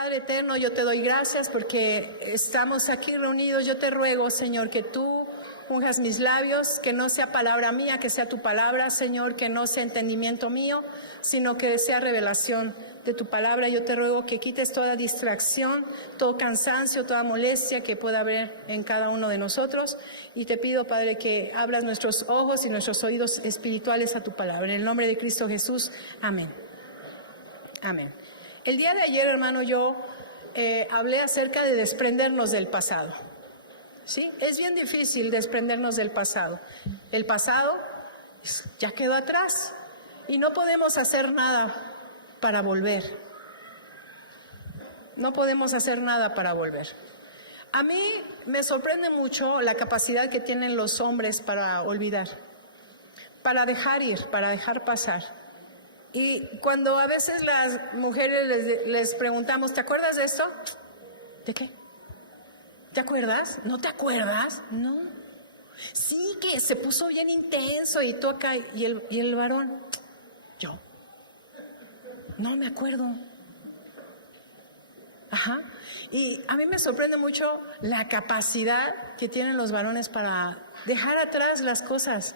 Padre eterno, yo te doy gracias porque estamos aquí reunidos. Yo te ruego, Señor, que tú unjas mis labios, que no sea palabra mía, que sea tu palabra, Señor, que no sea entendimiento mío, sino que sea revelación de tu palabra. Yo te ruego que quites toda distracción, todo cansancio, toda molestia que pueda haber en cada uno de nosotros. Y te pido, Padre, que abras nuestros ojos y nuestros oídos espirituales a tu palabra. En el nombre de Cristo Jesús, amén. Amén. El día de ayer, hermano, yo hablé acerca de desprendernos del pasado. ¿Sí? Es bien difícil desprendernos del pasado. El pasado ya quedó atrás y no podemos hacer nada para volver. No podemos hacer nada para volver. A mí me sorprende mucho la capacidad que tienen los hombres para olvidar, para dejar ir, para dejar pasar. Y cuando a veces las mujeres les preguntamos, ¿te acuerdas de esto? ¿De qué? ¿Te acuerdas? ¿No te acuerdas? No. Sí, que se puso bien intenso y tú acá, y el varón, yo. No me acuerdo. Ajá. Y a mí me sorprende mucho la capacidad que tienen los varones para dejar atrás las cosas,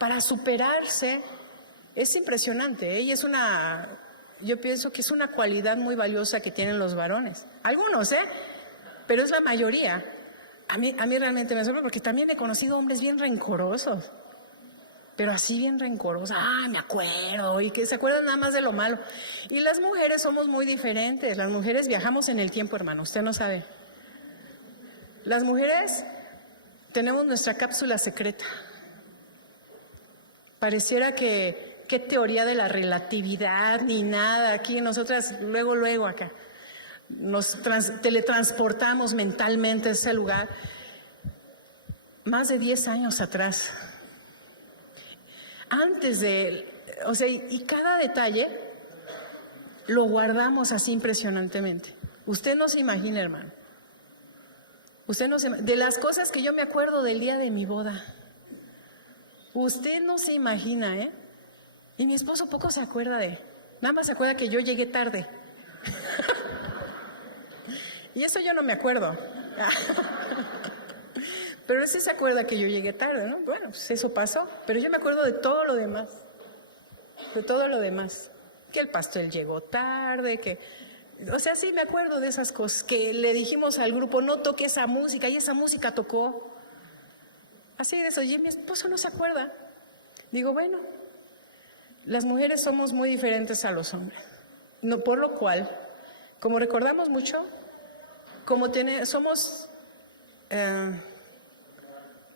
para superarse. Es impresionante, ¿eh? Y yo pienso que es una cualidad muy valiosa que tienen los varones. Algunos, pero es la mayoría. A mí realmente me sorprende porque también he conocido hombres bien rencorosos, pero así bien rencorosos. Me acuerdo, y que se acuerdan nada más de lo malo. Y las mujeres somos muy diferentes. Las mujeres viajamos en el tiempo, hermano, usted no sabe. Las mujeres tenemos nuestra cápsula secreta. Pareciera que qué teoría de la relatividad ni nada. Aquí nosotras luego acá nos teletransportamos mentalmente a ese lugar. Más de 10 años atrás. Antes y cada detalle lo guardamos así impresionantemente. Usted no se imagina, hermano. De las cosas que yo me acuerdo del día de mi boda. Usted no se imagina, Y mi esposo poco se acuerda nada más se acuerda que yo llegué tarde. Y eso yo no me acuerdo. Pero él sí se acuerda que yo llegué tarde, ¿no? Bueno, pues eso pasó. Pero yo me acuerdo de todo lo demás. De todo lo demás. Que el pastor llegó tarde, sí me acuerdo de esas cosas. Que le dijimos al grupo, no toque esa música, y esa música tocó. Así de eso, y mi esposo no se acuerda. Digo, bueno, las mujeres somos muy diferentes a los hombres. No, por lo cual, como recordamos mucho, somos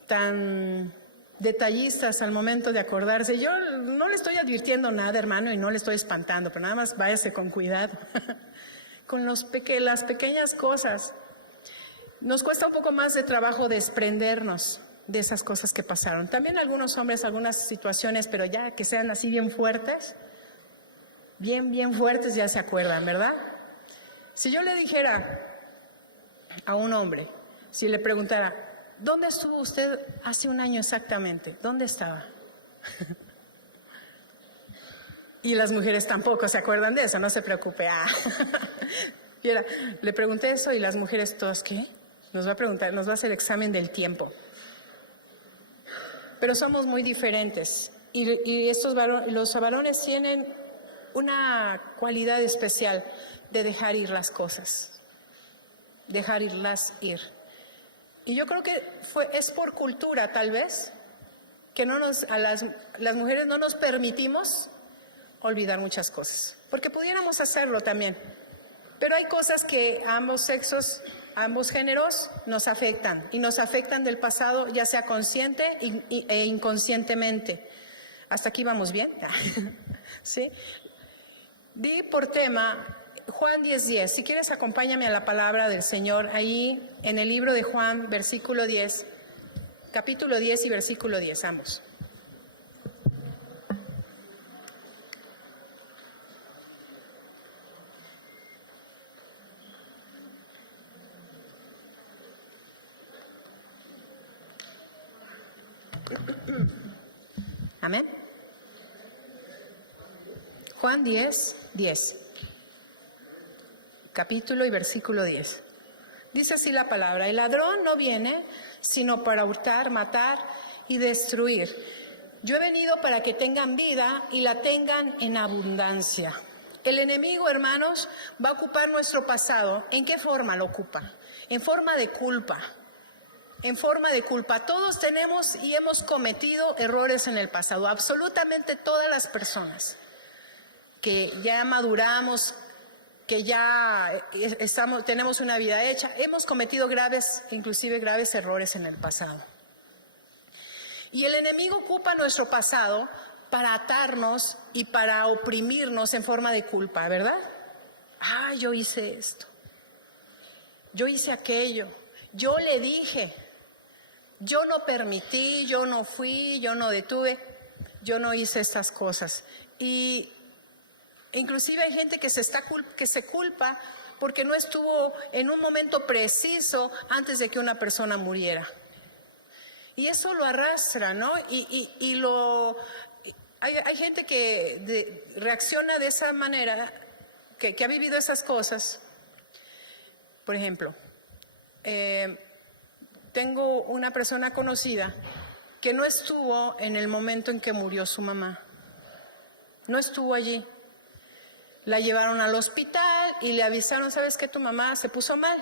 tan detallistas al momento de acordarse. Yo no le estoy advirtiendo nada, hermano, y no le estoy espantando, pero nada más váyase con cuidado. Con las pequeñas cosas. Nos cuesta un poco más de trabajo desprendernos de esas cosas que pasaron. También algunos hombres, algunas situaciones, pero ya que sean así bien fuertes, bien fuertes, ya se acuerdan, ¿verdad? Si yo le dijera a un hombre, si le preguntara, ¿dónde estuvo usted hace un año exactamente? ¿Dónde estaba? Y las mujeres tampoco se acuerdan de eso, no se preocupe. Mira, le pregunté eso y las mujeres todas, ¿qué? Nos va a hacer el examen del tiempo. Pero somos muy diferentes y los varones tienen una cualidad especial de dejar ir las cosas, dejarlas ir. Y yo creo que es por cultura tal vez que las mujeres no nos permitimos olvidar muchas cosas, porque pudiéramos hacerlo también, pero hay cosas que a ambos sexos, ambos géneros nos afectan y nos afectan del pasado, ya sea consciente e inconscientemente. ¿Hasta aquí vamos bien? ¿Sí? Di por tema Juan 10:10. Si quieres, acompáñame a la palabra del Señor ahí en el libro de Juan, versículo 10, capítulo 10 y versículo 10, ambos. Amén. Juan 10:10. capítulo y versículo 10. Dice así la palabra: el ladrón no viene sino para hurtar, matar y destruir. Yo he venido para que tengan vida y la tengan en abundancia. El enemigo, hermanos, va a ocupar nuestro pasado. ¿En qué forma lo ocupa? En forma de culpa. En forma de culpa. Todos tenemos y hemos cometido errores en el pasado. Absolutamente todas las personas que ya maduramos, que ya tenemos una vida hecha, hemos cometido inclusive graves errores en el pasado. Y el enemigo ocupa nuestro pasado para atarnos y para oprimirnos en forma de culpa, ¿verdad? Yo hice esto, yo hice aquello, yo le dije, yo no permití, yo no fui, yo no detuve, yo no hice estas cosas. Y inclusive hay gente que se culpa porque no estuvo en un momento preciso antes de que una persona muriera. Y eso lo arrastra, ¿no? Hay gente que reacciona de esa manera, que ha vivido esas cosas. Por ejemplo, tengo una persona conocida que no estuvo en el momento en que murió su mamá. No estuvo allí. La llevaron al hospital y le avisaron: ¿sabes qué? Tu mamá se puso mal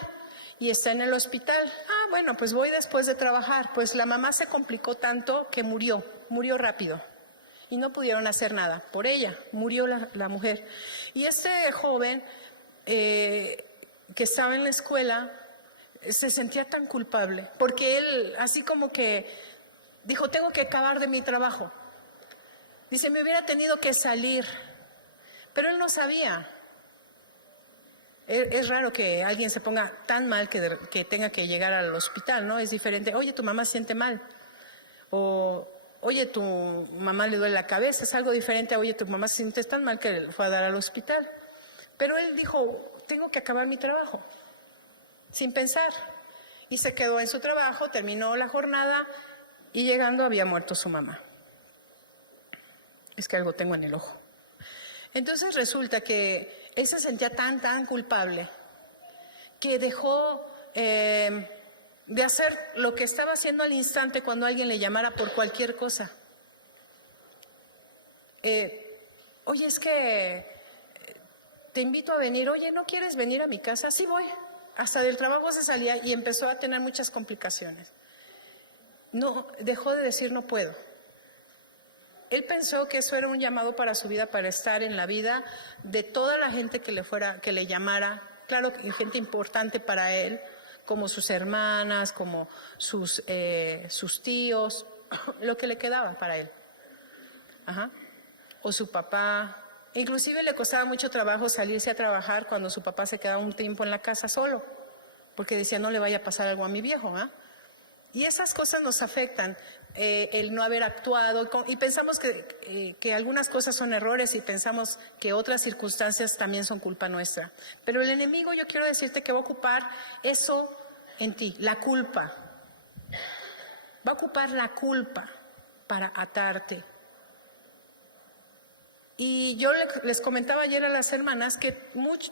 y está en el hospital. Bueno, pues voy después de trabajar. Pues la mamá se complicó tanto que murió rápido. Y no pudieron hacer nada por ella, murió la mujer. Y este joven que estaba en la escuela se sentía tan culpable, porque él así como que dijo: tengo que acabar de mi trabajo. Dice: me hubiera tenido que salir, pero él no sabía. Es raro que alguien se ponga tan mal que tenga que llegar al hospital, ¿no? Es diferente. Oye, tu mamá se siente mal. O oye, tu mamá le duele la cabeza. Es algo diferente a: oye, tu mamá se siente tan mal que fue a dar al hospital. Pero él dijo: tengo que acabar mi trabajo, sin pensar. Y se quedó en su trabajo, terminó la jornada y llegando había muerto su mamá. Es que algo tengo en el ojo. Entonces resulta que él se sentía tan culpable que dejó de hacer lo que estaba haciendo al instante cuando alguien le llamara por cualquier cosa. Oye, es que te invito a venir. Oye, ¿no quieres venir a mi casa? Sí, voy. Hasta del trabajo se salía y empezó a tener muchas complicaciones. No, dejó de decir no puedo. Él pensó que eso era un llamado para su vida, para estar en la vida de toda la gente que le llamara. Claro, gente importante para él, como sus hermanas, como sus tíos, lo que le quedaba para él. O su papá. Inclusive le costaba mucho trabajo salirse a trabajar cuando su papá se quedaba un tiempo en la casa solo, porque decía: no le vaya a pasar algo a mi viejo, Y esas cosas nos afectan, el no haber actuado, y pensamos que algunas cosas son errores y pensamos que otras circunstancias también son culpa nuestra. Pero el enemigo, yo quiero decirte que va a ocupar eso en ti, la culpa. Va a ocupar la culpa para atarte. Y yo les comentaba ayer a las hermanas que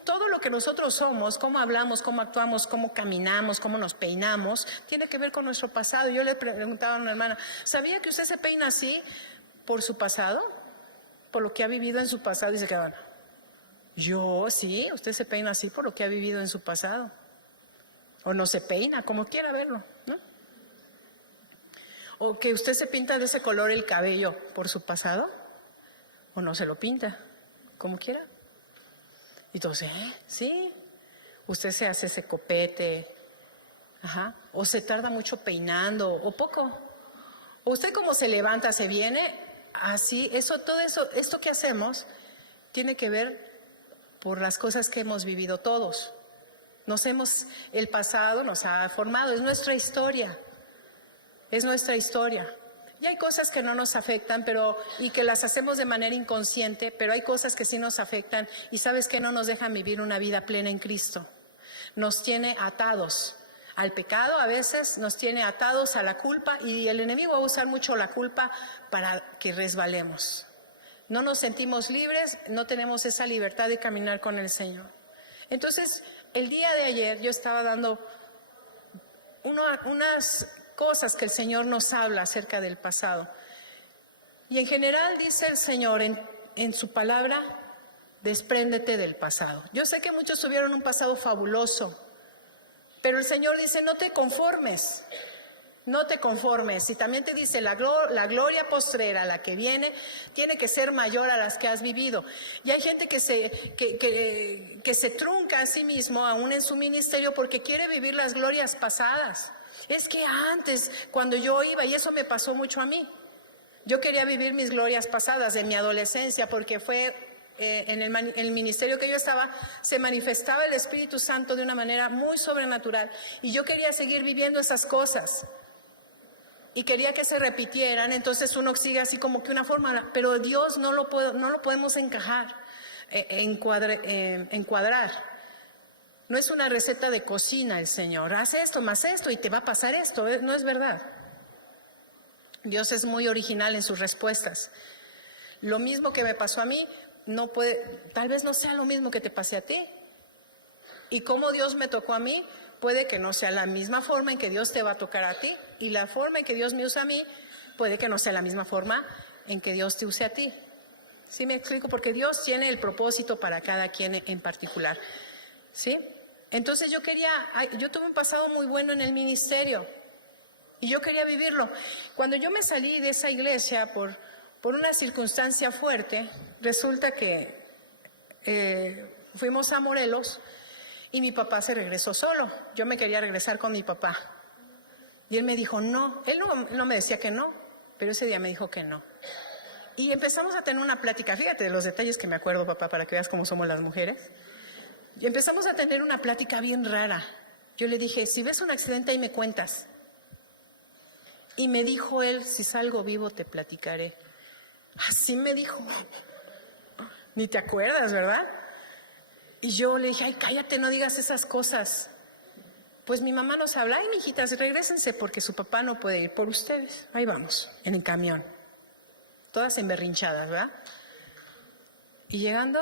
todo lo que nosotros somos, cómo hablamos, cómo actuamos, cómo caminamos, cómo nos peinamos, tiene que ver con nuestro pasado. Yo le preguntaba a una hermana: ¿sabía que usted se peina así por su pasado? ¿Por lo que ha vivido en su pasado? Dice que bueno, yo sí, usted se peina así por lo que ha vivido en su pasado. O no se peina, como quiera verlo, ¿no? O que usted se pinta de ese color el cabello por su pasado. O no se lo pinta, como quiera. Y entonces, sí, usted se hace ese copete, o se tarda mucho peinando, o poco. O usted como se levanta, se viene, así, todo eso, esto que hacemos, tiene que ver por las cosas que hemos vivido todos. El pasado nos ha formado, es nuestra historia. Es nuestra historia. Y hay cosas que no nos afectan, y que las hacemos de manera inconsciente, pero hay cosas que sí nos afectan y sabes que no nos dejan vivir una vida plena en Cristo. Nos tiene atados al pecado, a veces nos tiene atados a la culpa, y el enemigo va a usar mucho la culpa para que resbalemos. No nos sentimos libres, no tenemos esa libertad de caminar con el Señor. Entonces, el día de ayer yo estaba dando unas cosas que el Señor nos habla acerca del pasado. Y en general dice el Señor en su palabra, despréndete del pasado. Yo sé que muchos tuvieron un pasado fabuloso, pero el Señor dice, no te conformes. No te conformes. Y también te dice, la gloria postrera, la que viene, tiene que ser mayor a las que has vivido. Y hay gente que se trunca a sí mismo, aún en su ministerio, porque quiere vivir las glorias pasadas. Es que antes, cuando yo iba, y eso me pasó mucho a mí, yo quería vivir mis glorias pasadas de mi adolescencia, porque fue en el ministerio que yo estaba, se manifestaba el Espíritu Santo de una manera muy sobrenatural. Y yo quería seguir viviendo esas cosas. Y quería que se repitieran, entonces uno sigue así como que una forma, pero Dios no lo podemos encajar, encuadrar. No es una receta de cocina el Señor, haz esto más esto y te va a pasar esto, no es verdad. Dios es muy original en sus respuestas. Lo mismo que me pasó a mí, tal vez no sea lo mismo que te pase a ti. Y como Dios me tocó a mí, puede que no sea la misma forma en que Dios te va a tocar a ti. Y la forma en que Dios me usa a mí, puede que no sea la misma forma en que Dios te use a ti. ¿Sí me explico? Porque Dios tiene el propósito para cada quien en particular. ¿Sí? Entonces yo tuve un pasado muy bueno en el ministerio. Y yo quería vivirlo. Cuando yo me salí de esa iglesia por una circunstancia fuerte, resulta que fuimos a Morelos. Y mi papá se regresó solo. Yo me quería regresar con mi papá. Y él me dijo no. Él no me decía que no, pero ese día me dijo que no. Y empezamos a tener una plática. Fíjate de los detalles que me acuerdo, papá, para que veas cómo somos las mujeres. Y empezamos a tener una plática bien rara. Yo le dije, si ves un accidente ahí me cuentas. Y me dijo él, si salgo vivo te platicaré. Así me dijo. Ni te acuerdas, ¿verdad? Y yo le dije, ay, cállate, no digas esas cosas. Pues mi mamá nos habla, ay, mijitas, regrésense porque su papá no puede ir por ustedes. Ahí vamos, en el camión. Todas emberrinchadas, ¿verdad? Y llegando,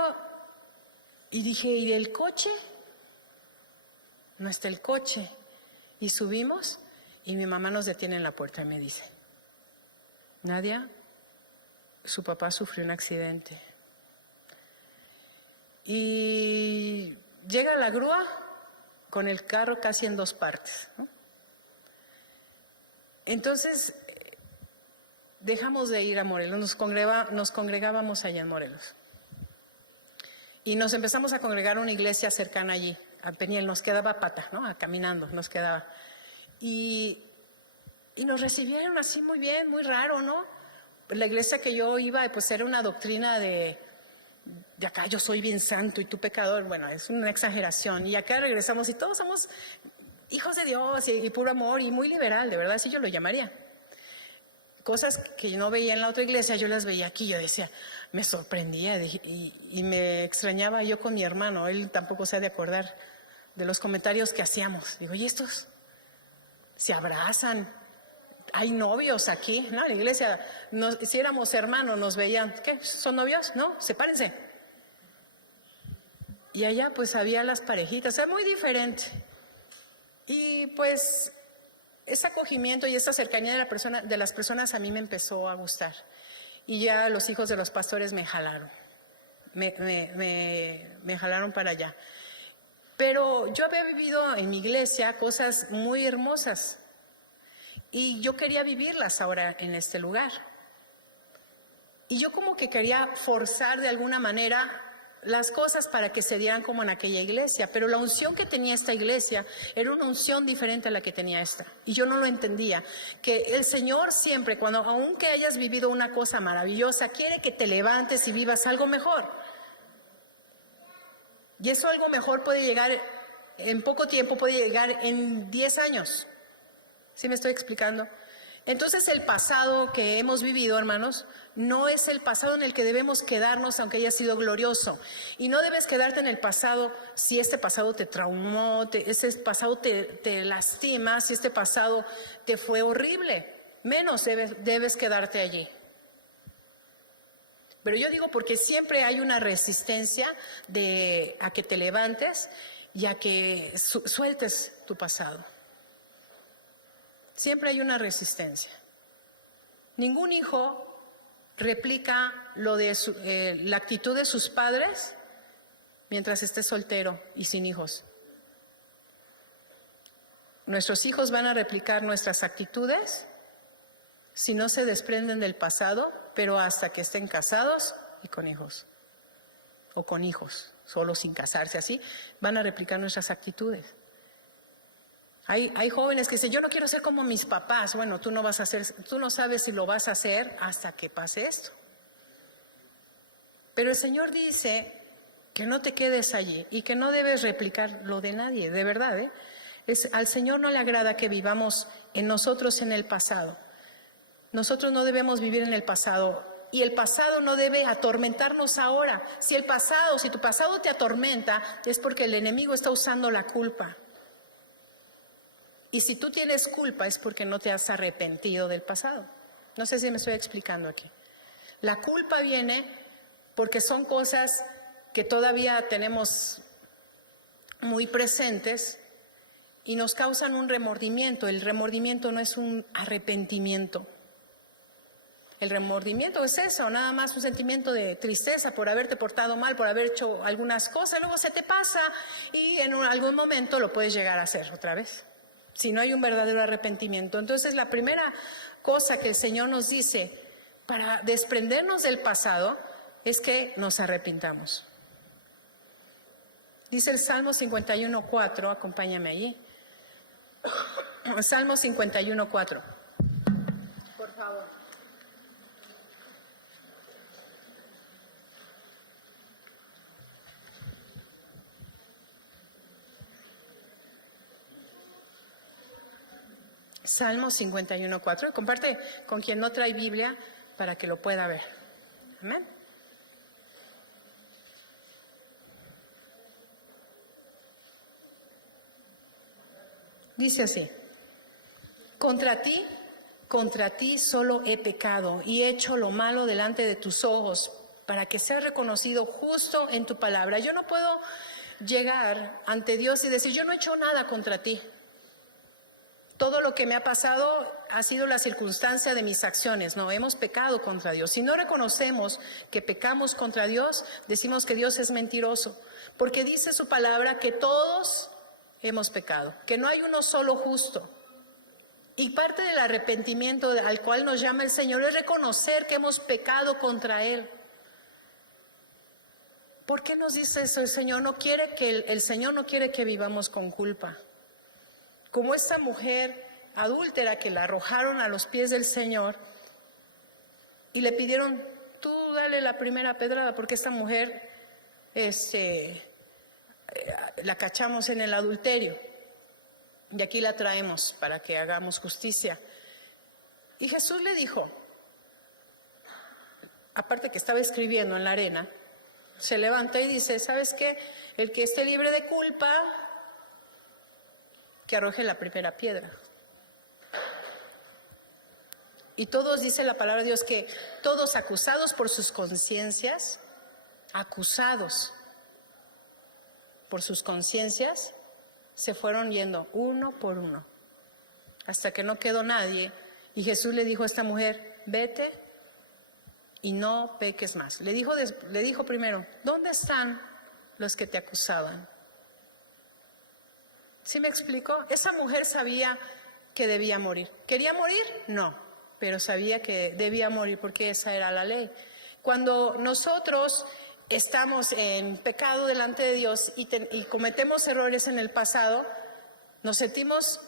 y dije, ¿y el coche? No está el coche. Y subimos, y mi mamá nos detiene en la puerta y me dice, Nadia, su papá sufrió un accidente. Y llega la grúa con el carro casi en 2 partes, ¿no? Entonces dejamos de ir a Morelos, nos congregábamos allá en Morelos. Y nos empezamos a congregar a una iglesia cercana allí, a Peniel, nos quedaba pata, ¿no? Caminando, nos quedaba. Y nos recibieron así muy bien, muy raro, ¿no? La iglesia que yo iba, pues era una doctrina de acá yo soy bien santo y tú pecador. Bueno, es una exageración. Y acá regresamos y todos somos hijos de Dios y puro amor y muy liberal, de verdad, así yo lo llamaría. Cosas que yo no veía en la otra iglesia, yo las veía aquí. Yo decía, me sorprendía y me extrañaba yo con mi hermano. Él tampoco se ha de acordar de los comentarios que hacíamos. Digo, ¿y estos se abrazan? Hay novios aquí, ¿no? En la iglesia, si éramos hermanos, nos veían, ¿qué? ¿Son novios? No, sepárense. Y allá pues había las parejitas, era muy diferente. Y pues ese acogimiento y esa cercanía de las personas a mí me empezó a gustar. Y ya los hijos de los pastores me jalaron, me jalaron para allá. Pero yo había vivido en mi iglesia cosas muy hermosas. Y yo quería vivirlas ahora en este lugar. Y yo como que quería forzar de alguna manera las cosas para que se dieran como en aquella iglesia. Pero la unción que tenía esta iglesia era una unción diferente a la que tenía esta. Y yo no lo entendía. Que el Señor siempre, aunque hayas vivido una cosa maravillosa, quiere que te levantes y vivas algo mejor. Y eso algo mejor puede llegar en poco tiempo, puede llegar en 10 años. ¿Sí me estoy explicando? Entonces el pasado que hemos vivido, hermanos, no es el pasado en el que debemos quedarnos aunque haya sido glorioso. Y no debes quedarte en el pasado si este pasado te traumó, ese pasado te lastima, si este pasado te fue horrible. Menos debes quedarte allí. Pero yo digo porque siempre hay una resistencia a que te levantes y a que sueltes tu pasado. Siempre hay una resistencia. Ningún hijo replica la actitud de sus padres mientras esté soltero y sin hijos. Nuestros hijos van a replicar nuestras actitudes si no se desprenden del pasado, pero hasta que estén casados y con hijos. O con hijos, solo sin casarse, así van a replicar nuestras actitudes. Hay jóvenes que dicen, yo no quiero ser como mis papás. Bueno, tú no sabes si lo vas a hacer hasta que pase esto. Pero el Señor dice que no te quedes allí y que no debes replicar lo de nadie, de verdad, al Señor no le agrada que vivamos en nosotros en el pasado. Nosotros no debemos vivir en el pasado y el pasado no debe atormentarnos ahora. Si tu pasado te atormenta, es porque el enemigo está usando la culpa. Y si tú tienes culpa es porque no te has arrepentido del pasado. No sé si me estoy explicando aquí. La culpa viene porque son cosas que todavía tenemos muy presentes y nos causan un remordimiento. El remordimiento no es un arrepentimiento. El remordimiento es eso, nada más un sentimiento de tristeza por haberte portado mal, por haber hecho algunas cosas, luego se te pasa y en algún momento lo puedes llegar a hacer otra vez, si no hay un verdadero arrepentimiento. Entonces la primera cosa que el Señor nos dice para desprendernos del pasado es que nos arrepintamos. Dice el Salmo 51:4, acompáñame allí. Salmo 51:4. Por favor. Salmo 51:4. Comparte con quien no trae Biblia para que lo pueda ver. Amén. Dice así: contra ti solo he pecado y he hecho lo malo delante de tus ojos, para que seas reconocido justo en tu palabra. Yo no puedo llegar ante Dios y decir, yo no he hecho nada contra ti. Todo lo que me ha pasado ha sido la circunstancia de mis acciones. No, hemos pecado contra Dios. Si no reconocemos que pecamos contra Dios, decimos que Dios es mentiroso, porque dice su palabra que todos hemos pecado, que no hay uno solo justo. Y parte del arrepentimiento al cual nos llama el Señor es reconocer que hemos pecado contra Él. ¿Por qué nos dice eso? El Señor no quiere que vivamos con culpa. Como esta mujer adúltera que la arrojaron a los pies del Señor y le pidieron, tú dale la primera pedrada, porque esta mujer la cachamos en el adulterio y aquí la traemos para que hagamos justicia. Y Jesús le dijo, aparte que estaba escribiendo en la arena, se levanta y dice, ¿sabes qué? El que esté libre de culpa, que arroje la primera piedra. Y todos, dice la palabra de Dios, que todos acusados por sus conciencias, se fueron yendo uno por uno, hasta que no quedó nadie. Y Jesús le dijo a esta mujer, vete y no peques más. Le dijo primero, ¿dónde están los que te acusaban? ¿Sí me explico? Esa mujer sabía que debía morir. ¿Quería morir? No, pero sabía que debía morir porque esa era la ley. Cuando nosotros estamos en pecado delante de Dios y cometemos errores en el pasado, nos sentimos,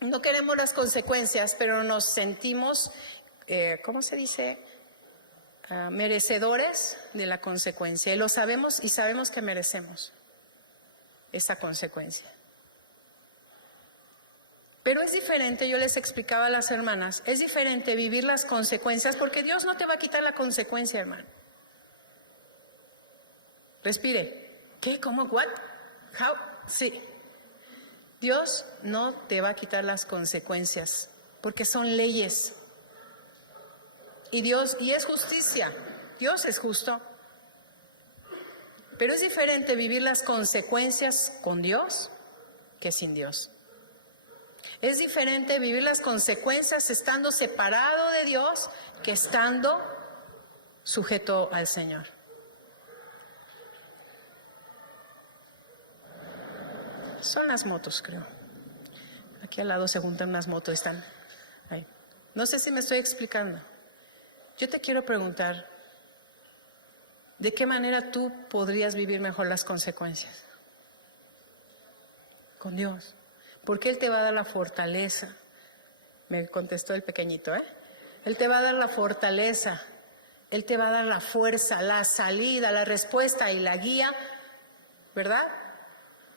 no queremos las consecuencias, pero nos sentimos, ¿cómo se dice? Merecedores de la consecuencia. Y lo sabemos y sabemos que merecemos esa consecuencia. Pero es diferente, yo les explicaba a las hermanas, es diferente vivir las consecuencias, porque Dios no te va a quitar la consecuencia, hermano. Respire. ¿Qué? ¿Cómo? ¿What? ¿How? Sí. Dios no te va a quitar las consecuencias, porque son leyes. y es justicia. Dios es justo. Pero es diferente vivir las consecuencias con Dios que sin Dios. Es diferente vivir las consecuencias estando separado de Dios que estando sujeto al Señor. Son las motos, creo. Aquí al lado se juntan unas motos, están ahí. No sé si me estoy explicando. Yo te quiero preguntar, ¿de qué manera tú podrías vivir mejor las consecuencias? Con Dios. Porque Él te va a dar la fortaleza. Me contestó el pequeñito, Él te va a dar la fortaleza. Él te va a dar la fuerza, la salida, la respuesta y la guía, ¿verdad?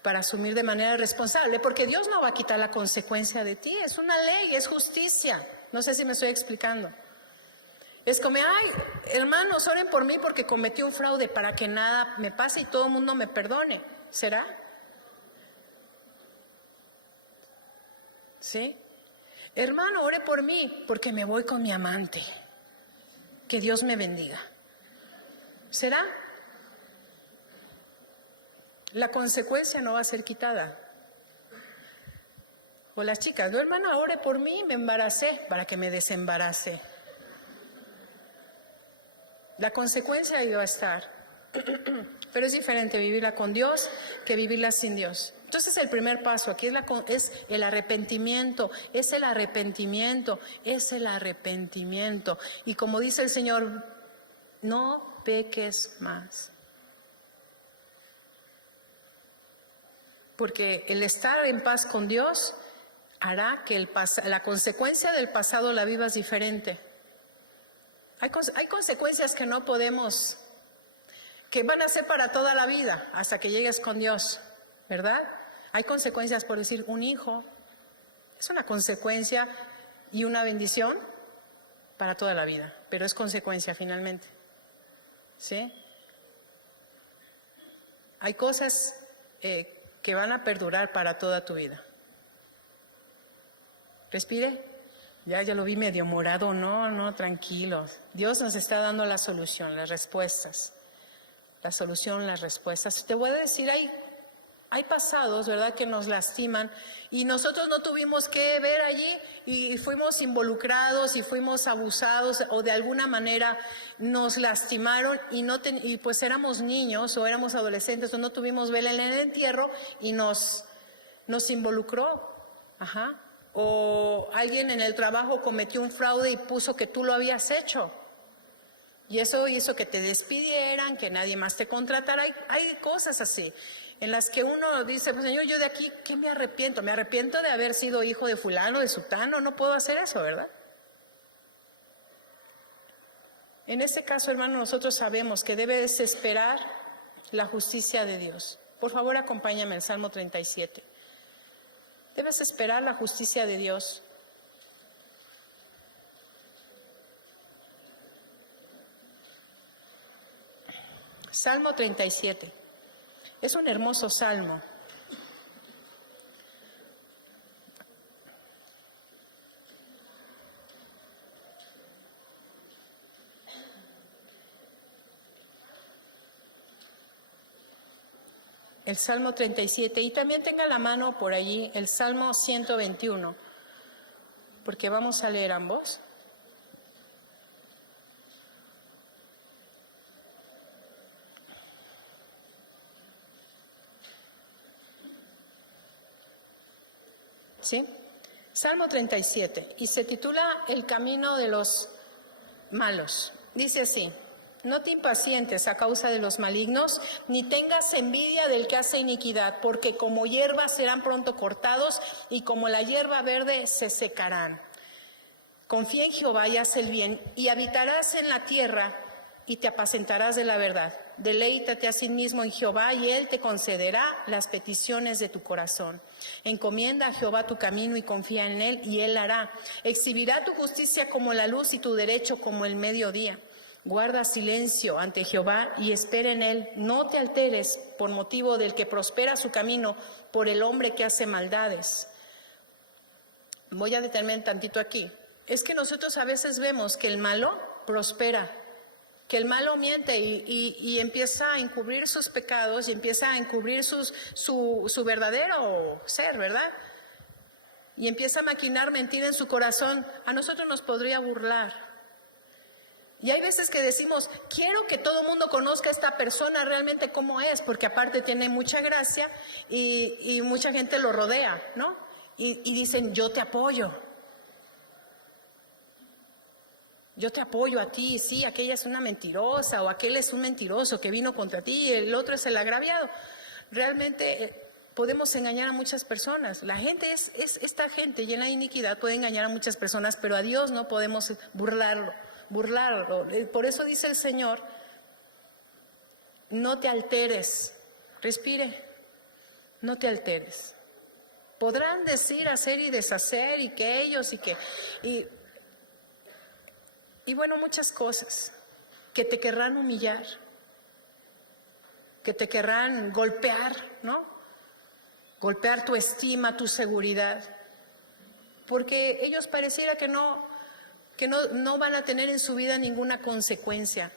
Para asumir de manera responsable. Porque Dios no va a quitar la consecuencia de ti. Es una ley, es justicia. No sé si me estoy explicando. Es como, ay, hermanos, oren por mí porque cometí un fraude para que nada me pase y todo el mundo me perdone. ¿Será? ¿Sí? Hermano, ore por mí porque me voy con mi amante. Que Dios me bendiga. ¿Será? La consecuencia no va a ser quitada. O las chicas, no, hermano, ore por mí, me embaracé para que me desembarace. La consecuencia ahí va a estar. Pero es diferente vivirla con Dios que vivirla sin Dios. Entonces el primer paso aquí es el arrepentimiento, es el arrepentimiento, es el arrepentimiento. Y como dice el Señor, no peques más. Porque el estar en paz con Dios hará que la consecuencia del pasado la vivas diferente. Hay consecuencias que no podemos, que van a ser para toda la vida, hasta que llegues con Dios, ¿verdad? Hay consecuencias, por decir, un hijo es una consecuencia y una bendición para toda la vida, pero es consecuencia finalmente, ¿sí? Hay cosas que van a perdurar para toda tu vida. Respire. Ya lo vi medio morado. No, tranquilos. Dios nos está dando la solución, las respuestas. La solución, las respuestas. Te voy a decir, hay pasados, ¿verdad?, que nos lastiman y nosotros no tuvimos que ver allí y fuimos involucrados y fuimos abusados o de alguna manera nos lastimaron y pues éramos niños o éramos adolescentes o no tuvimos vela en el entierro y nos involucró. Ajá. O alguien en el trabajo cometió un fraude y puso que tú lo habías hecho. Y eso hizo que te despidieran, que nadie más te contratara. Hay cosas así, en las que uno dice, pues Señor, yo de aquí, ¿qué me arrepiento? Me arrepiento de haber sido hijo de fulano, de sutano, no puedo hacer eso, ¿verdad? En este caso, hermano, nosotros sabemos que debes esperar la justicia de Dios. Por favor, acompáñame al Salmo 37. Debes esperar la justicia de Dios. Salmo 37. Es un hermoso salmo. El Salmo 37, y también tenga la mano por allí el Salmo 121, porque vamos a leer ambos. ¿Sí? Salmo 37, y se titula El camino de los malos. Dice así: no te impacientes a causa de los malignos, ni tengas envidia del que hace iniquidad, porque como hierba serán pronto cortados, y como la hierba verde se secarán. Confía en Jehová y haz el bien, y habitarás en la tierra, y te apacentarás de la verdad. Deleítate a sí mismo en Jehová, y Él te concederá las peticiones de tu corazón. Encomienda a Jehová tu camino y confía en Él, y Él hará. Exhibirá tu justicia como la luz y tu derecho como el mediodía. Guarda silencio ante Jehová y espera en Él. No te alteres por motivo del que prospera su camino, por el hombre que hace maldades. Voy a detenerme tantito aquí. Es que nosotros a veces vemos que el malo prospera. Que el malo miente y empieza a encubrir sus pecados y empieza a encubrir su verdadero ser, ¿verdad? Y empieza a maquinar mentira en su corazón. A nosotros nos podría burlar. Y hay veces que decimos, quiero que todo el mundo conozca a esta persona realmente cómo es, porque aparte tiene mucha gracia y mucha gente lo rodea, ¿no? Y dicen, yo te apoyo. Yo te apoyo a ti, sí, aquella es una mentirosa o aquel es un mentiroso que vino contra ti y el otro es el agraviado. Realmente podemos engañar a muchas personas. La gente esta gente llena de iniquidad puede engañar a muchas personas, pero a Dios no podemos burlarlo. Por eso dice el Señor, no te alteres, respire, no te alteres. Podrán decir, hacer y deshacer y que ellos y bueno, muchas cosas que te querrán humillar, que te querrán golpear, ¿no? Golpear tu estima, tu seguridad, porque ellos pareciera que no van a tener en su vida ninguna consecuencia.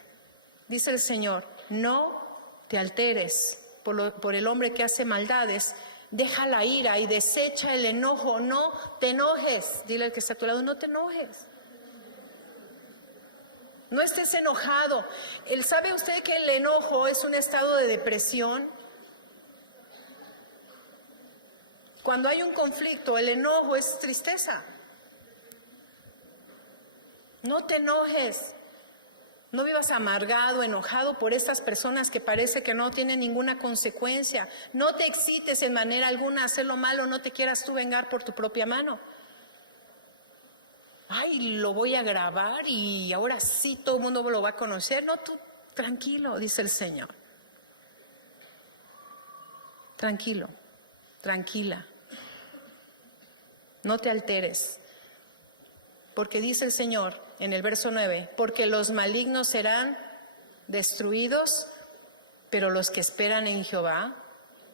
Dice el Señor, no te alteres por el hombre que hace maldades, deja la ira y desecha el enojo, no te enojes. Dile al que está a tu lado, no te enojes. No estés enojado. ¿Sabe usted que el enojo es un estado de depresión? Cuando hay un conflicto, el enojo es tristeza. No te enojes. No vivas amargado, enojado por estas personas que parece que no tienen ninguna consecuencia. No te excites en manera alguna a hacer lo malo, no te quieras tú vengar por tu propia mano. Ay, lo voy a grabar y ahora sí todo el mundo lo va a conocer. No, tú tranquilo, dice el Señor. Tranquilo, tranquila. No te alteres. Porque dice el Señor en el verso 9, porque los malignos serán destruidos, pero los que esperan en Jehová,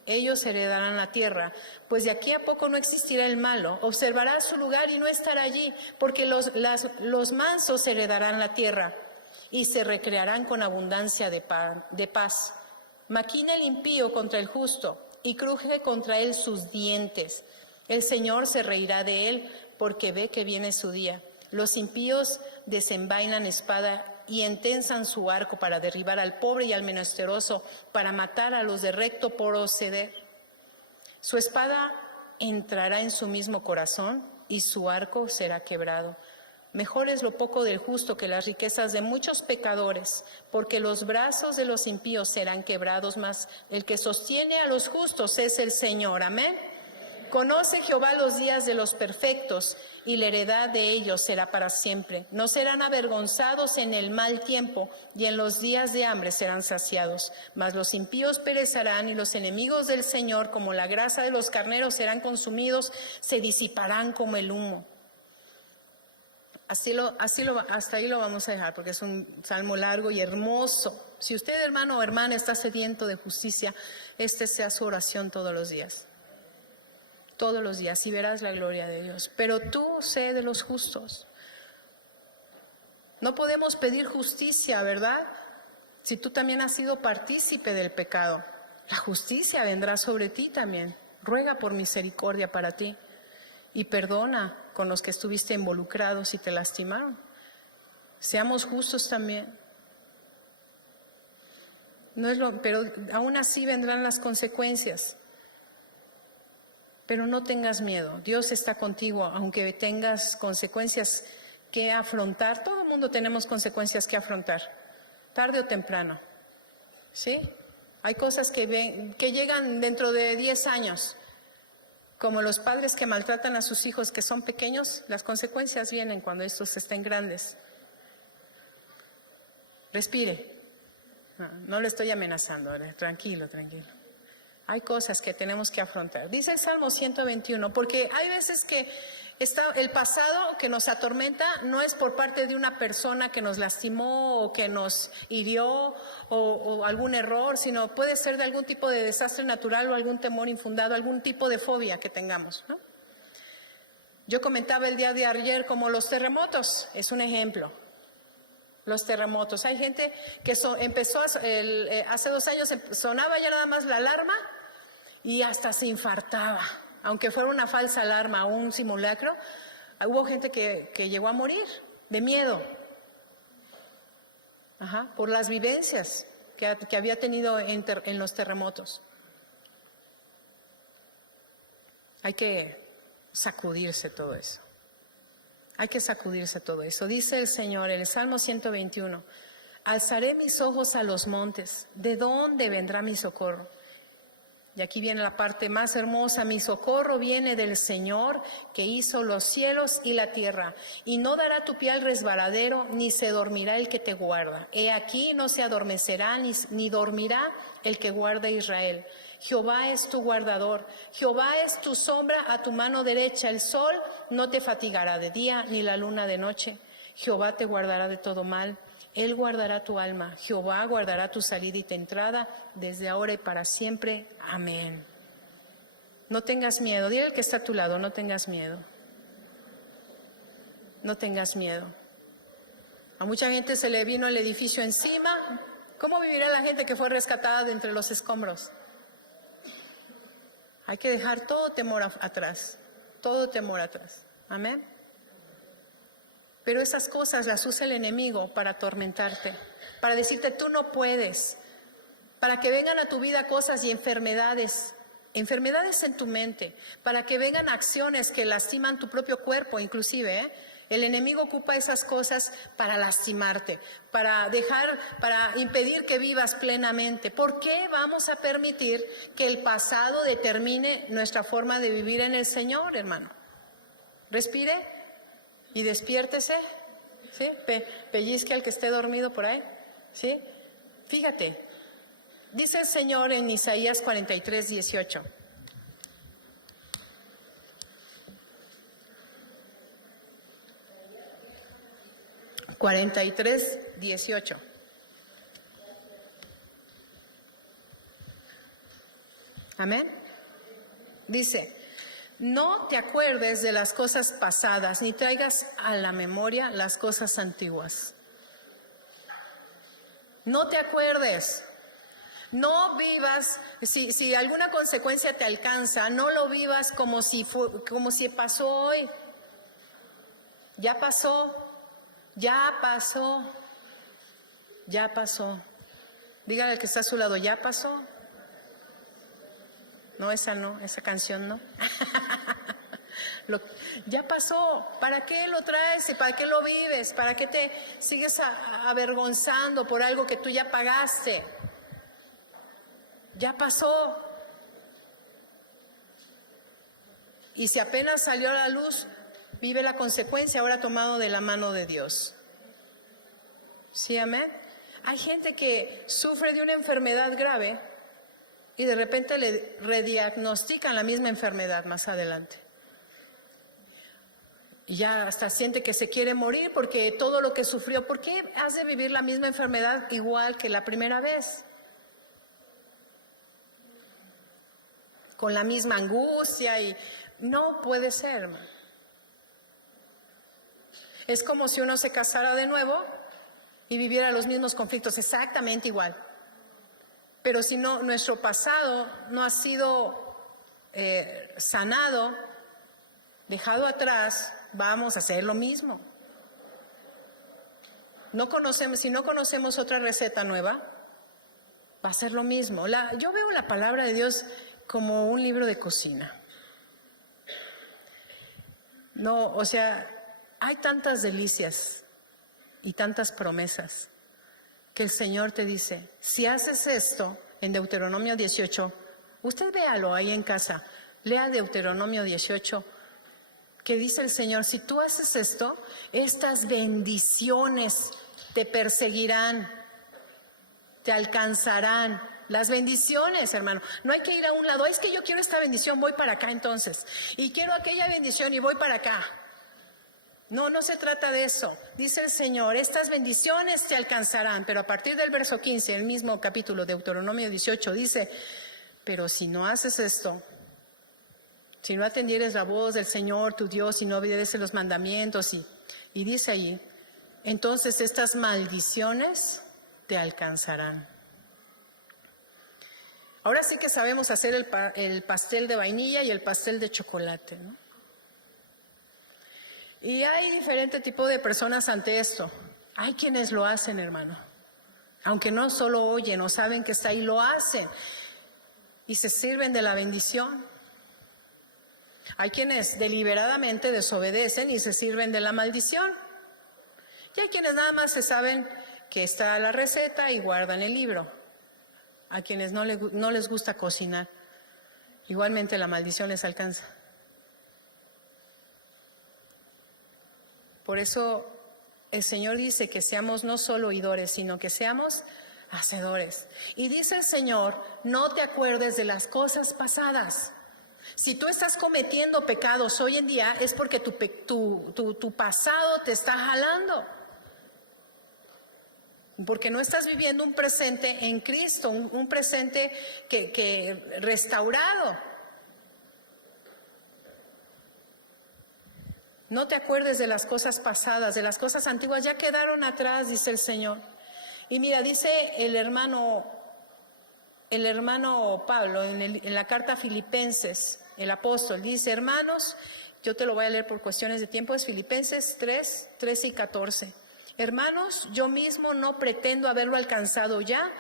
ellos heredarán la tierra. Pues de aquí a poco no existirá el malo, observará su lugar y no estará allí, porque los mansos heredarán la tierra y se recrearán con abundancia de paz. Maquina el impío contra el justo y cruje contra él sus dientes. El Señor se reirá de él porque ve que viene su día. Los impíos desenvainan espada y entensan su arco para derribar al pobre y al menesteroso, para matar a los de recto proceder. Su espada entrará en su mismo corazón y su arco será quebrado. Mejor es lo poco del justo que las riquezas de muchos pecadores, porque los brazos de los impíos serán quebrados, mas el que sostiene a los justos es el Señor. Amén. Conoce Jehová los días de los perfectos, y la heredad de ellos será para siempre. No serán avergonzados en el mal tiempo, y en los días de hambre serán saciados. Mas los impíos perecerán, y los enemigos del Señor, como la grasa de los carneros, serán consumidos, se disiparán como el humo. Hasta ahí lo vamos a dejar, porque es un salmo largo y hermoso. Si usted, hermano o hermana, está sediento de justicia, sea su oración todos los días. Todos los días, y verás la gloria de Dios. Pero tú sé de los justos. No podemos pedir justicia, ¿verdad? Si tú también has sido partícipe del pecado. La justicia vendrá sobre ti también. Ruega por misericordia para ti y perdona con los que estuviste involucrados y te lastimaron. Seamos justos también. Pero aún así vendrán las consecuencias. Pero no tengas miedo, Dios está contigo, aunque tengas consecuencias que afrontar. Todo el mundo tenemos consecuencias que afrontar, tarde o temprano, ¿sí? Hay cosas que llegan dentro de 10 años, como los padres que maltratan a sus hijos que son pequeños. Las consecuencias vienen cuando estos estén grandes. Respire, no lo estoy amenazando, tranquilo. Hay cosas que tenemos que afrontar. Dice el Salmo 121, porque hay veces que el pasado que nos atormenta no es por parte de una persona que nos lastimó o que nos hirió o algún error, sino puede ser de algún tipo de desastre natural o algún temor infundado, algún tipo de fobia que tengamos, ¿no? Yo comentaba el día de ayer como los terremotos, es un ejemplo. Los terremotos. Hay gente que empezó hace 2 años, sonaba ya nada más la alarma y hasta se infartaba, aunque fuera una falsa alarma o un simulacro. Hubo gente que llegó a morir de miedo, por las vivencias que había tenido en los terremotos. Hay que sacudirse todo eso. Hay que sacudirse todo eso. Dice el Señor en el Salmo 121, alzaré mis ojos a los montes, ¿de dónde vendrá mi socorro? Y aquí viene la parte más hermosa, mi socorro viene del Señor que hizo los cielos y la tierra, y no dará tu pie al resbaladero, ni se dormirá el que te guarda. He aquí no se adormecerá, ni dormirá el que guarda a Israel. Jehová es tu guardador, Jehová es tu sombra a tu mano derecha, el sol no te fatigará de día, ni la luna de noche. Jehová te guardará de todo mal. Él guardará tu alma, Jehová guardará tu salida y tu entrada, desde ahora y para siempre. Amén. No tengas miedo, dile al que está a tu lado, no tengas miedo. No tengas miedo. A mucha gente se le vino el edificio encima. ¿Cómo vivirá la gente que fue rescatada de entre los escombros? Hay que dejar todo temor atrás, todo temor atrás. Amén. Pero esas cosas las usa el enemigo para atormentarte, para decirte tú no puedes, para que vengan a tu vida cosas y enfermedades en tu mente, para que vengan acciones que lastiman tu propio cuerpo, inclusive, El enemigo ocupa esas cosas para lastimarte, para impedir que vivas plenamente. ¿Por qué vamos a permitir que el pasado determine nuestra forma de vivir en el Señor, hermano? Respire y despiértese, ¿sí? Pellizque al que esté dormido por ahí, ¿sí? Fíjate, dice el Señor en Isaías 43, 18. Amén. Dice: no te acuerdes de las cosas pasadas, ni traigas a la memoria las cosas antiguas. No te acuerdes. No vivas, si alguna consecuencia te alcanza, no lo vivas como si pasó hoy. Ya pasó. Ya pasó, ya pasó. Dígale al que está a su lado, ya pasó. No, esa canción no. Ya pasó. ¿Para qué lo traes y para qué lo vives? ¿Para qué te sigues avergonzando por algo que tú ya pagaste? Ya pasó. Y si apenas salió a la luz, vive la consecuencia ahora tomado de la mano de Dios. ¿Sí, amén? Hay gente que sufre de una enfermedad grave y de repente le rediagnostican la misma enfermedad más adelante. Y ya hasta siente que se quiere morir porque todo lo que sufrió. ¿Por qué has de vivir la misma enfermedad igual que la primera vez? Con la misma angustia y no puede ser, hermano. Es como si uno se casara de nuevo y viviera los mismos conflictos, exactamente igual. Pero si no, nuestro pasado no ha sido sanado, dejado atrás, vamos a hacer lo mismo. Si no conocemos otra receta nueva, va a ser lo mismo. Yo veo la palabra de Dios como un libro de cocina. No, o sea, hay tantas delicias y tantas promesas que el Señor te dice, si haces esto, en Deuteronomio 18, usted véalo ahí en casa, lea Deuteronomio 18, que dice el Señor, si tú haces esto, estas bendiciones te perseguirán, te alcanzarán. Las bendiciones, hermano, no hay que ir a un lado, es que yo quiero esta bendición, voy para acá entonces, y quiero aquella bendición y voy para acá. No, no se trata de eso. Dice el Señor, estas bendiciones te alcanzarán. Pero a partir del verso 15, el mismo capítulo de Deuteronomio 18, dice, pero si no haces esto, si no atendieres la voz del Señor, tu Dios, y no obedeces los mandamientos, y dice allí, entonces estas maldiciones te alcanzarán. Ahora sí que sabemos hacer el pastel de vainilla y el pastel de chocolate, ¿no? Y hay diferente tipo de personas ante esto. Hay quienes lo hacen, hermano. Aunque no solo oyen o saben que está ahí, lo hacen. Y se sirven de la bendición. Hay quienes deliberadamente desobedecen y se sirven de la maldición. Y hay quienes nada más se saben que está la receta y guardan el libro. A quienes no les gusta cocinar, igualmente la maldición les alcanza. Por eso el Señor dice que seamos no solo oidores, sino que seamos hacedores. Y dice el Señor, no te acuerdes de las cosas pasadas. Si tú estás cometiendo pecados hoy en día, es porque tu pasado te está jalando. Porque no estás viviendo un presente en Cristo, un presente que restaurado. No te acuerdes de las cosas pasadas, de las cosas antiguas, ya quedaron atrás, dice el Señor. Y mira, dice el hermano Pablo en la carta a Filipenses, el apóstol, dice, hermanos, yo te lo voy a leer por cuestiones de tiempo, es Filipenses 3, 13 y 14. Hermanos, yo mismo no pretendo haberlo alcanzado ya,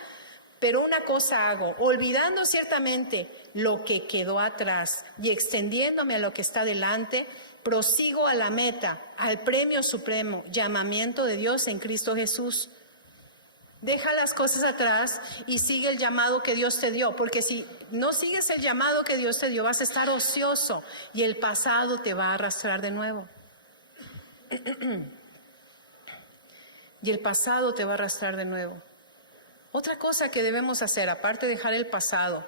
pero una cosa hago, olvidando ciertamente lo que quedó atrás y extendiéndome a lo que está delante, prosigo a la meta, al premio supremo, llamamiento de Dios en Cristo Jesús. Deja las cosas atrás y sigue el llamado que Dios te dio, porque si no sigues el llamado que Dios te dio, vas a estar ocioso y el pasado te va a arrastrar de nuevo. Y el pasado te va a arrastrar de nuevo. Otra cosa que debemos hacer, aparte de dejar el pasado,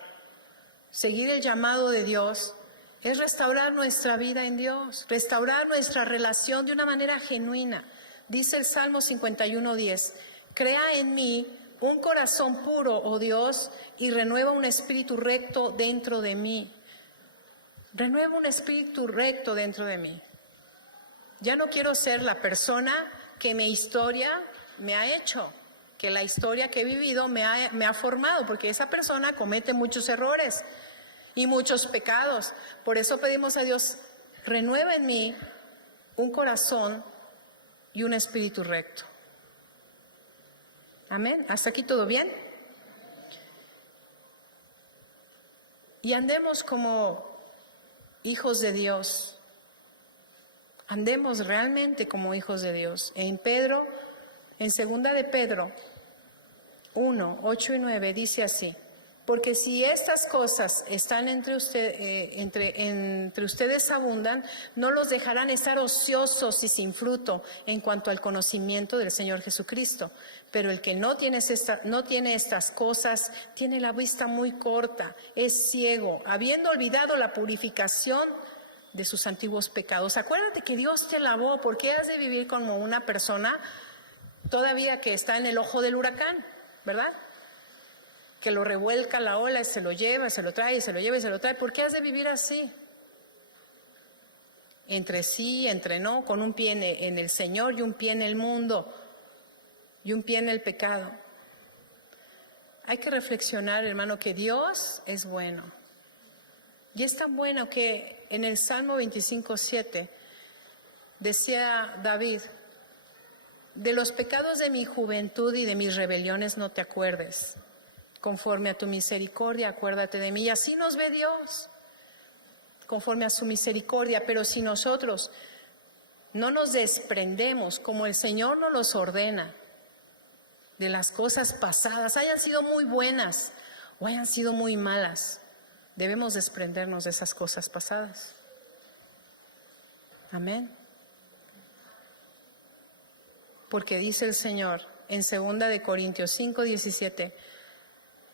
seguir el llamado de Dios, es restaurar nuestra vida en Dios, restaurar nuestra relación de una manera genuina. Dice el Salmo 51:10, crea en mí un corazón puro, oh Dios, y renueva un espíritu recto dentro de mí. Renueva un espíritu recto dentro de mí. Ya no quiero ser la persona que mi historia me ha hecho, que la historia que he vivido me ha formado, porque esa persona comete muchos errores y muchos pecados. Por eso pedimos a Dios, renueva en mí un corazón y un espíritu recto. Amén. ¿Hasta aquí todo bien? Y andemos como hijos de Dios. Andemos realmente como hijos de Dios. En segunda de Pedro 1, 8 y 9 dice así, porque si estas cosas están entre ustedes abundan, no los dejarán estar ociosos y sin fruto en cuanto al conocimiento del Señor Jesucristo. Pero el que no tiene estas cosas, tiene la vista muy corta, es ciego, habiendo olvidado la purificación de sus antiguos pecados. Acuérdate que Dios te lavó. ¿Por qué has de vivir como una persona todavía que está en el ojo del huracán, verdad? Que lo revuelca la ola y se lo lleva, se lo trae, se lo lleva y se lo trae. ¿Por qué has de vivir así? Entre sí, entre no, con un pie en el Señor y un pie en el mundo y un pie en el pecado. Hay que reflexionar, hermano, que Dios es bueno. Y es tan bueno que en el Salmo 25:7 decía David, de los pecados de mi juventud y de mis rebeliones no te acuerdes. Conforme a tu misericordia, acuérdate de mí. Y así nos ve Dios, conforme a su misericordia. Pero si nosotros no nos desprendemos, como el Señor nos los ordena, de las cosas pasadas, hayan sido muy buenas o hayan sido muy malas, debemos desprendernos de esas cosas pasadas. Amén. Porque dice el Señor en 2 de Corintios 5:17,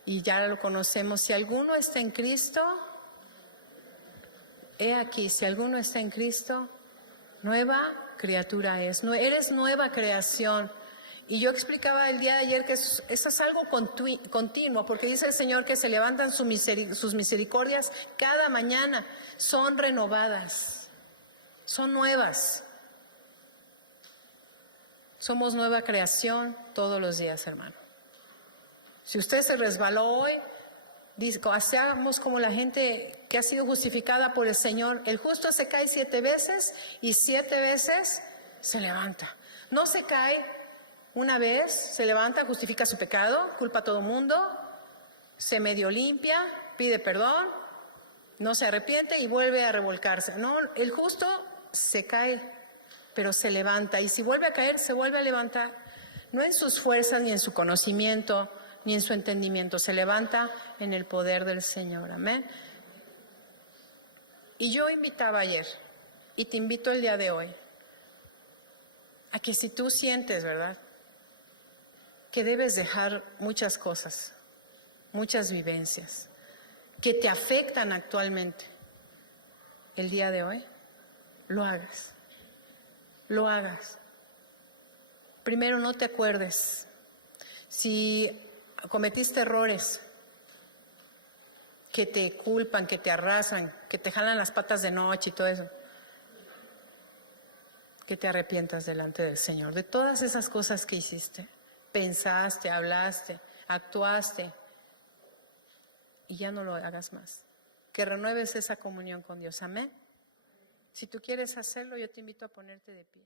y ya lo conocemos, si alguno está en Cristo, he aquí, si alguno está en Cristo, nueva criatura es. Eres nueva creación. Y yo explicaba el día de ayer que eso es algo continuo, porque dice el Señor que se levantan sus misericordias cada mañana, son renovadas, son nuevas. Somos nueva creación todos los días, hermano. Si usted se resbaló hoy, seamos como la gente que ha sido justificada por el Señor. El justo se cae 7 veces y 7 veces se levanta. No se cae una vez, se levanta, justifica su pecado, culpa a todo mundo, se medio limpia, pide perdón, no se arrepiente y vuelve a revolcarse. No, el justo se cae, pero se levanta. Y si vuelve a caer, se vuelve a levantar. No en sus fuerzas, ni en su conocimiento, ni en su entendimiento. Se levanta en el poder del Señor. Amén. Y yo invitaba ayer, y te invito el día de hoy, a que si tú sientes, ¿verdad?, que debes dejar muchas cosas, muchas vivencias, que te afectan actualmente, el día de hoy, lo hagas. Lo hagas. Primero, no te acuerdes. Si cometiste errores que te culpan, que te arrasan, que te jalan las patas de noche y todo eso, que te arrepientas delante del Señor de todas esas cosas que hiciste, pensaste, hablaste, actuaste, y ya no lo hagas más. Que renueves esa comunión con Dios. Amén. Si tú quieres hacerlo, yo te invito a ponerte de pie.